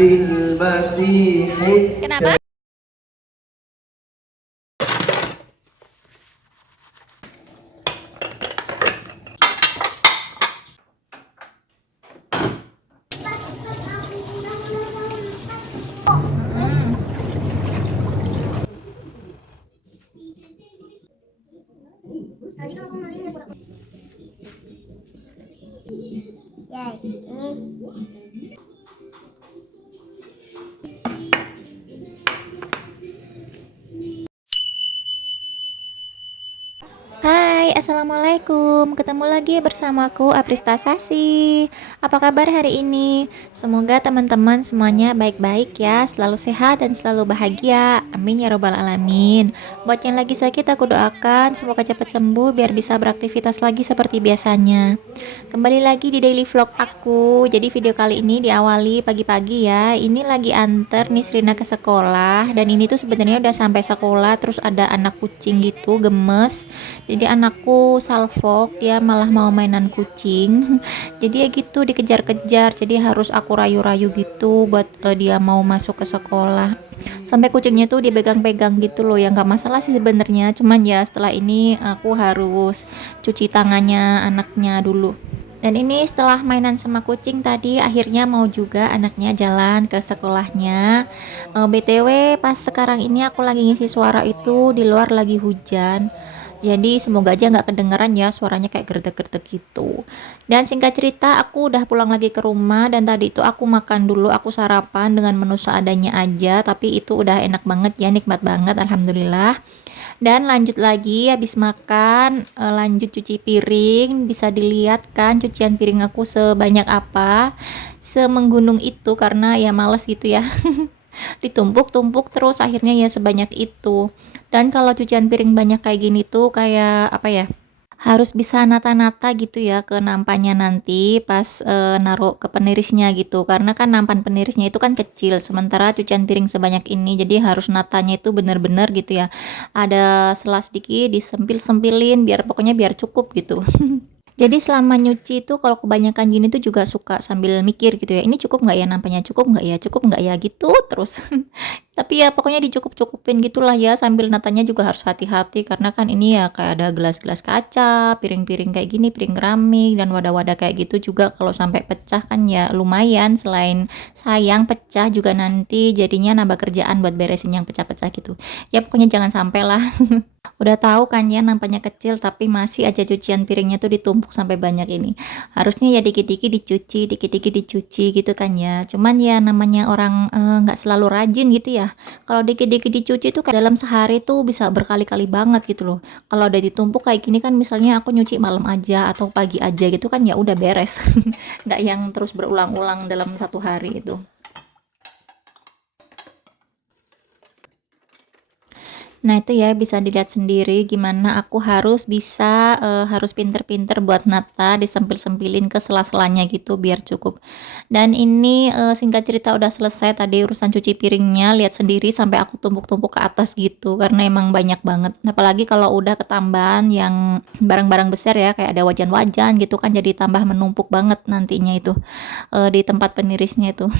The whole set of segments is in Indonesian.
بالمسيح. Kenapa? Ya, ini Hai, assalamualaikum. Ketemu lagi bersamaku Aprista Sasi. Apa kabar hari ini? Semoga teman-teman semuanya baik-baik ya, selalu sehat dan selalu bahagia. Amin ya robbal alamin. Buat yang lagi sakit aku doakan semoga cepat sembuh biar bisa beraktivitas lagi seperti biasanya. Kembali lagi di daily vlog aku. Jadi video kali ini diawali pagi-pagi ya. Ini lagi anter nih Srina ke sekolah dan ini tuh sebenarnya udah sampai sekolah terus ada anak kucing gitu gemes. Jadi anakku salfok, dia malah mau mainan kucing. Jadi ya gitu dikejar-kejar. Jadi harus aku rayu-rayu gitu buat dia mau masuk ke sekolah. Sampai kucingnya tuh dipegang-pegang gitu loh. Ya nggak masalah sih sebenarnya. Cuman ya setelah ini aku harus cuci tangannya anaknya dulu. Dan ini setelah mainan sama kucing tadi akhirnya mau juga anaknya jalan ke sekolahnya. BTW pas sekarang ini aku lagi ngisi suara itu di luar lagi hujan. Jadi semoga aja nggak kedengeran ya suaranya kayak gerdek-gerdek gitu. Dan singkat cerita aku udah pulang lagi ke rumah dan tadi itu aku makan dulu, aku sarapan dengan menu seadanya aja. Tapi itu udah enak banget ya, nikmat banget alhamdulillah. Dan lanjut lagi habis makan, lanjut cuci piring. Bisa dilihat kan cucian piring aku sebanyak apa, semenggunung itu karena ya males gitu ya. Ditumpuk-tumpuk terus akhirnya ya sebanyak itu. Dan kalau cucian piring banyak kayak gini tuh kayak apa ya? Harus bisa nata-nata gitu ya ke nampannya nanti pas naruh ke penirisnya gitu. Karena kan nampan penirisnya itu kan kecil, sementara cucian piring sebanyak ini jadi harus natanya itu bener-bener gitu ya. Ada sela sedikit disempil-sempilin biar pokoknya biar cukup gitu. Jadi selama nyuci itu kalau kebanyakan gini tuh juga suka sambil mikir gitu ya, ini cukup nggak ya nampaknya, cukup nggak ya, cukup nggak ya gitu terus. Tapi ya pokoknya dicukup-cukupin gitulah ya, sambil natanya juga harus hati-hati karena kan ini ya kayak ada gelas-gelas kaca, piring-piring kayak gini, piring keramik dan wadah-wadah kayak gitu juga kalau sampai pecah kan ya lumayan, selain sayang pecah juga nanti jadinya nambah kerjaan buat beresin yang pecah-pecah gitu. Ya pokoknya jangan sampai lah. Udah tahu kan ya nampaknya kecil tapi masih aja cucian piringnya tuh ditumpuk sampai banyak ini. Harusnya ya dikit-dikit dicuci gitu kan ya. Cuman ya namanya orang nggak selalu rajin gitu ya. Kalau dikit-dikit dicuci tuh kayak dalam sehari tuh bisa berkali-kali banget gitu loh. Kalau udah ditumpuk kayak gini kan misalnya aku nyuci malam aja atau pagi aja gitu kan ya udah beres. Nggak yang terus berulang-ulang dalam satu hari itu. Nah itu ya bisa dilihat sendiri gimana aku harus bisa, harus pinter-pinter buat nata, disempil-sempilin ke sela-selanya gitu biar cukup. Dan ini, singkat cerita udah selesai tadi urusan cuci piringnya, lihat sendiri sampai aku tumpuk-tumpuk ke atas gitu karena emang banyak banget. Apalagi kalau udah ketambahan yang barang-barang besar ya kayak ada wajan-wajan gitu kan jadi tambah menumpuk banget nantinya itu, di tempat penirisnya itu.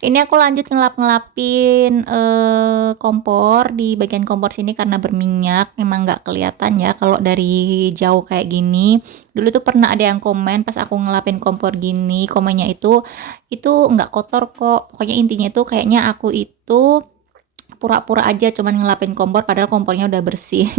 Ini aku lanjut ngelap-ngelapin kompor di bagian kompor sini karena berminyak memang nggak kelihatan ya kalau dari jauh kayak gini. Dulu tuh pernah ada yang komen pas aku ngelapin kompor gini, komennya itu nggak kotor kok. Pokoknya intinya itu kayaknya aku itu pura-pura aja cuman ngelapin kompor padahal kompornya udah bersih.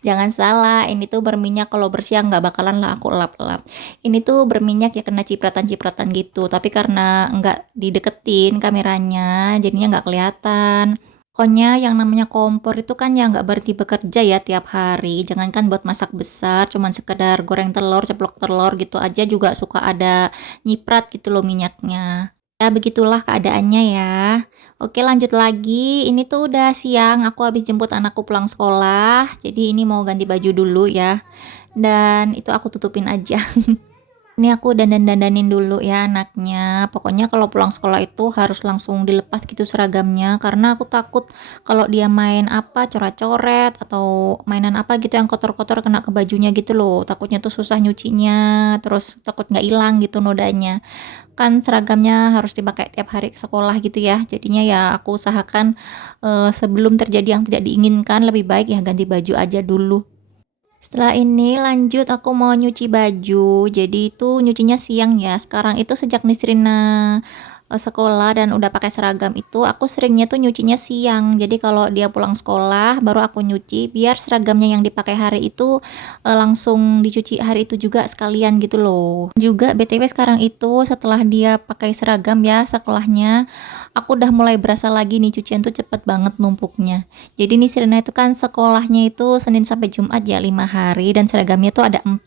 Jangan salah, ini tuh berminyak, kalau bersih nggak bakalan lah aku lap-lap. Ini tuh berminyak ya kena cipratan-cipratan gitu, tapi karena nggak dideketin kameranya, jadinya nggak kelihatan. Pokoknya yang namanya kompor itu kan ya nggak berhenti bekerja ya tiap hari. Jangankan buat masak besar, cuman sekedar goreng telur, ceplok telur gitu aja juga suka ada nyiprat gitu loh minyaknya. Ya begitulah keadaannya ya. Oke lanjut lagi, ini tuh udah siang, aku habis jemput anakku pulang sekolah. Jadi ini mau ganti baju dulu ya. Dan itu aku tutupin aja. Ini aku dandan-dandanin dulu ya anaknya. Pokoknya kalau pulang sekolah itu harus langsung dilepas gitu seragamnya karena aku takut kalau dia main apa coret-coret atau mainan apa gitu yang kotor-kotor kena ke bajunya gitu loh. Takutnya tuh susah nyucinya, terus takut nggak hilang gitu nodanya. Kan seragamnya harus dipakai tiap hari ke sekolah gitu ya. Jadinya ya aku usahakan sebelum terjadi yang tidak diinginkan lebih baik ya ganti baju aja dulu. Setelah ini lanjut aku mau nyuci baju. Jadi itu nyucinya siang ya. Sekarang itu sejak Nisrina sekolah dan udah pakai seragam itu aku seringnya tuh nyucinya siang. Jadi kalau dia pulang sekolah baru aku nyuci biar seragamnya yang dipakai hari itu langsung dicuci hari itu juga sekalian gitu loh. Juga BTW sekarang itu setelah dia pakai seragam ya sekolahnya, aku udah mulai berasa lagi nih cucian tuh cepet banget numpuknya. Jadi nih Sirena itu kan sekolahnya itu Senin sampai Jumat ya 5 hari dan seragamnya tuh ada 4.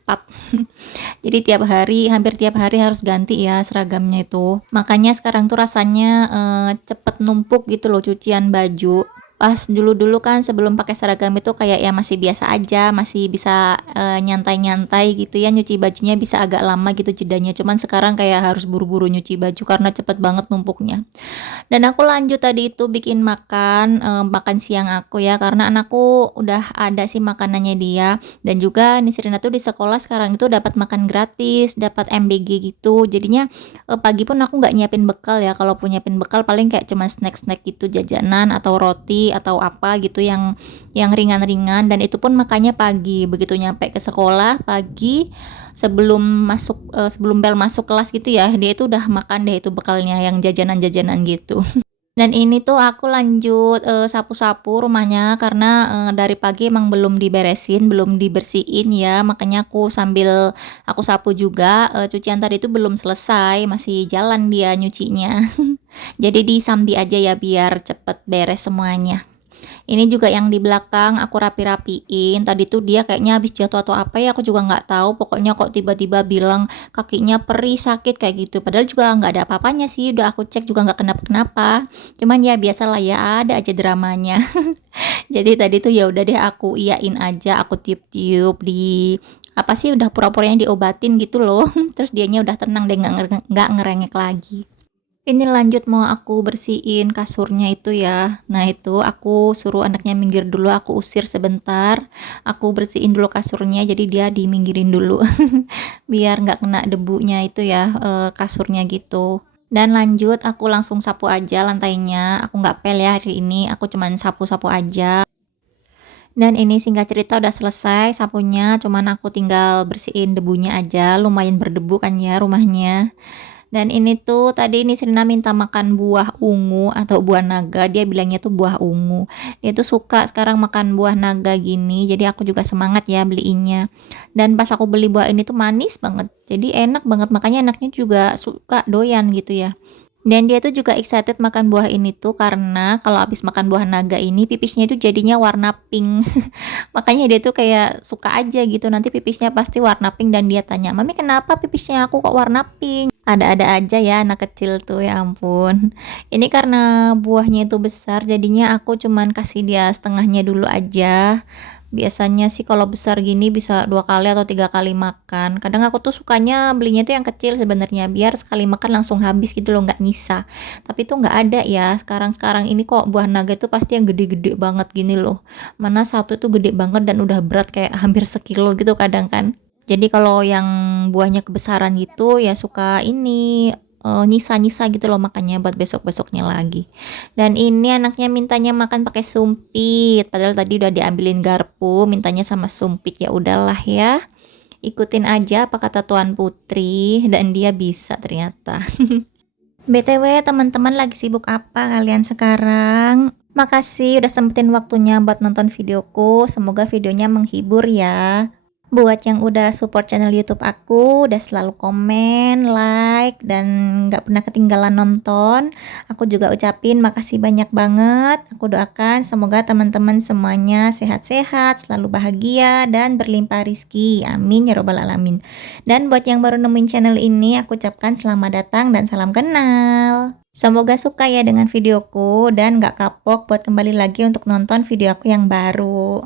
Jadi tiap hari, hampir tiap hari harus ganti ya seragamnya itu. Makanya sekarang tuh rasanya cepet numpuk gitu loh cucian baju. Pas dulu-dulu kan sebelum pakai seragam itu kayak ya masih biasa aja, masih bisa nyantai-nyantai gitu ya, nyuci bajunya bisa agak lama gitu jedanya. Cuman sekarang kayak harus buru-buru nyuci baju karena cepet banget numpuknya. Dan aku lanjut tadi itu bikin makan, makan siang aku ya, karena anakku udah ada sih makanannya dia, dan juga Nisrina tuh di sekolah sekarang itu dapat makan gratis, dapat MBG gitu. Jadinya, pagi pun aku nggak nyiapin bekal ya, kalau punya nyiapin bekal paling kayak cuma snack-snack gitu, jajanan atau roti atau apa gitu yang ringan-ringan dan itu pun makannya pagi. Begitu nyampe ke sekolah pagi, sebelum bel masuk kelas gitu ya, dia itu udah makan deh itu bekalnya yang jajanan-jajanan gitu. Dan ini tuh aku lanjut, sapu-sapu rumahnya karena, dari pagi emang belum diberesin, belum dibersihin ya, makanya aku sapu juga, cucian tadi itu belum selesai, masih jalan dia nyucinya. Jadi disambi aja ya biar cepet beres semuanya. Ini juga yang di belakang aku rapi-rapiin. Tadi tuh dia kayaknya habis jatuh atau apa ya, aku juga nggak tahu. Pokoknya kok tiba-tiba bilang kakinya perih, sakit kayak gitu. Padahal juga nggak ada apa-apanya sih. Udah aku cek juga nggak kenapa-kenapa. Cuman ya biasalah ya, ada aja dramanya. Jadi tadi tuh ya udah deh aku iyain aja, aku tiup-tiup di apa sih udah pura-puranya diobatin gitu loh. Terus dianya udah tenang deh nggak ngerengek lagi. Ini lanjut mau aku bersihin kasurnya itu ya. Nah itu aku suruh anaknya minggir dulu, aku usir sebentar. Aku bersihin dulu kasurnya, jadi dia diminggirin dulu. Biar nggak kena debunya itu ya, kasurnya gitu. Dan lanjut aku langsung sapu aja lantainya. Aku nggak pel ya hari ini, aku cuman sapu-sapu aja. Dan ini singkat cerita udah selesai sapunya, cuman aku tinggal bersihin debunya aja. Lumayan berdebu kan ya rumahnya. Dan ini tuh tadi ini Sirina minta makan buah ungu atau buah naga, dia bilangnya tuh buah ungu. Dia tuh suka sekarang makan buah naga gini, jadi aku juga semangat ya beliinnya. Dan pas aku beli buah ini tuh manis banget, jadi enak banget, makanya anaknya juga suka doyan gitu ya. Dan dia tuh juga excited makan buah ini tuh karena kalau habis makan buah naga ini pipisnya itu jadinya warna pink. Makanya dia tuh kayak suka aja gitu nanti pipisnya pasti warna pink dan dia tanya, "Mami kenapa pipisnya aku kok warna pink?" Ada-ada aja ya anak kecil tuh ya ampun. Ini karena buahnya itu besar jadinya aku cuman kasih dia setengahnya dulu aja. Biasanya sih kalau besar gini bisa 2 kali atau 3 kali makan. Kadang aku tuh sukanya belinya tuh yang kecil sebenarnya biar sekali makan langsung habis gitu loh nggak nyisa. Tapi tuh nggak ada ya sekarang ini kok buah naga tuh pasti yang gede-gede banget gini loh. Mana satu tuh gede banget dan udah berat kayak hampir sekilo gitu kadang kan. Jadi kalau yang buahnya kebesaran gitu ya suka ini nyisa-nyisa gitu loh makannya buat besok-besoknya lagi. Dan ini anaknya mintanya makan pakai sumpit, padahal tadi udah diambilin garpu, mintanya sama sumpit. Ya udahlah ya. Ikutin aja apa kata Tuan Putri dan dia bisa ternyata. BTW teman-teman lagi sibuk apa kalian sekarang? Makasih udah sempetin waktunya buat nonton videoku. Semoga videonya menghibur ya. Buat yang udah support channel YouTube aku, udah selalu komen, like, dan nggak pernah ketinggalan nonton, aku juga ucapin makasih banyak banget. Aku doakan semoga teman-teman semuanya sehat-sehat, selalu bahagia, dan berlimpah rizki. Amin ya robbal alamin. Dan buat yang baru nemuin channel ini, aku ucapkan selamat datang dan salam kenal. Semoga suka ya dengan videoku dan nggak kapok buat kembali lagi untuk nonton video aku yang baru.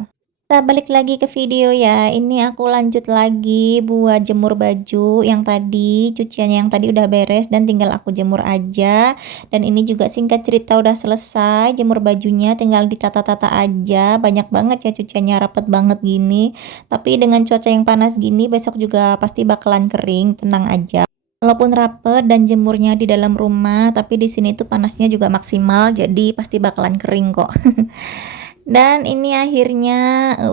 Kita balik lagi ke video ya. Ini aku lanjut lagi buat jemur baju yang tadi, cuciannya yang tadi udah beres dan tinggal aku jemur aja. Dan ini juga singkat cerita udah selesai jemur bajunya, tinggal ditata-tata aja. Banyak banget ya cuciannya, rapet banget gini. Tapi dengan cuaca yang panas gini besok juga pasti bakalan kering, tenang aja. Walaupun rapet dan jemurnya di dalam rumah, tapi di sini tuh panasnya juga maksimal, jadi pasti bakalan kering kok. Dan ini akhirnya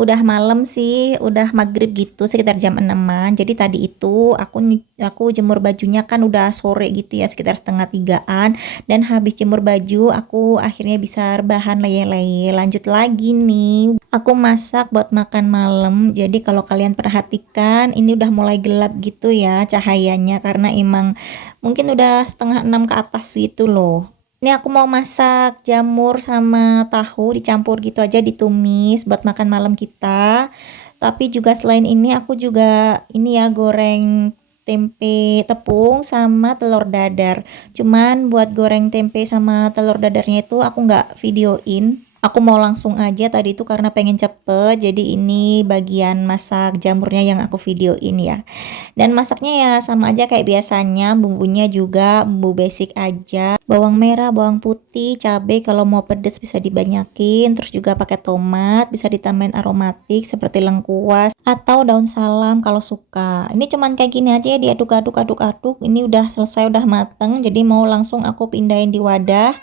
udah malam sih, udah maghrib gitu sekitar jam 6-an. Jadi tadi itu aku jemur bajunya kan udah sore gitu ya, sekitar setengah 3-an. Dan habis jemur baju aku akhirnya bisa rebahan leye-leye. Lanjut lagi nih. Aku masak buat makan malam. Jadi kalau kalian perhatikan ini udah mulai gelap gitu ya cahayanya karena emang mungkin udah setengah 6 ke atas gitu loh. Ini aku mau masak jamur sama tahu dicampur gitu aja ditumis buat makan malam kita. Tapi juga selain ini aku juga ini ya goreng tempe tepung sama telur dadar. Cuman buat goreng tempe sama telur dadarnya itu aku nggak videoin. Aku mau langsung aja tadi itu karena pengen cepet. Jadi ini bagian masak jamurnya yang aku videoin ya. Dan masaknya ya sama aja kayak biasanya, bumbunya juga bumbu basic aja. Bawang merah, bawang putih, cabai kalau mau pedes bisa dibanyakin, terus juga pakai tomat, bisa ditambahin aromatik seperti lengkuas atau daun salam kalau suka. Ini cuman kayak gini aja ya, diaduk-aduk aduk-aduk. Ini udah selesai, udah mateng. Jadi mau langsung aku pindahin di wadah.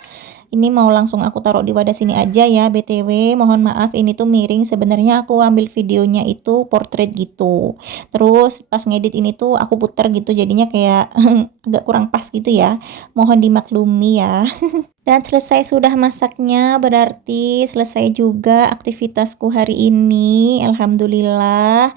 Ini mau langsung aku taruh di wadah sini aja ya. BTW mohon maaf ini tuh miring, sebenarnya aku ambil videonya itu portrait gitu. Terus pas ngedit ini tuh aku puter gitu jadinya kayak agak kurang pas gitu ya. Mohon dimaklumi ya. Dan selesai sudah masaknya, berarti selesai juga aktivitasku hari ini. Alhamdulillah,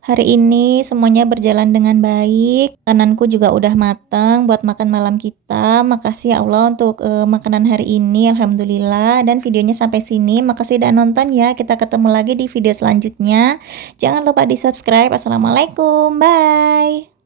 hari ini semuanya berjalan dengan baik. Makananku juga udah matang buat makan malam kita. Makasih ya Allah untuk makanan hari ini. Alhamdulillah. Dan videonya sampai sini. Makasih udah nonton ya. Kita ketemu lagi di video selanjutnya. Jangan lupa di subscribe. Assalamualaikum. Bye.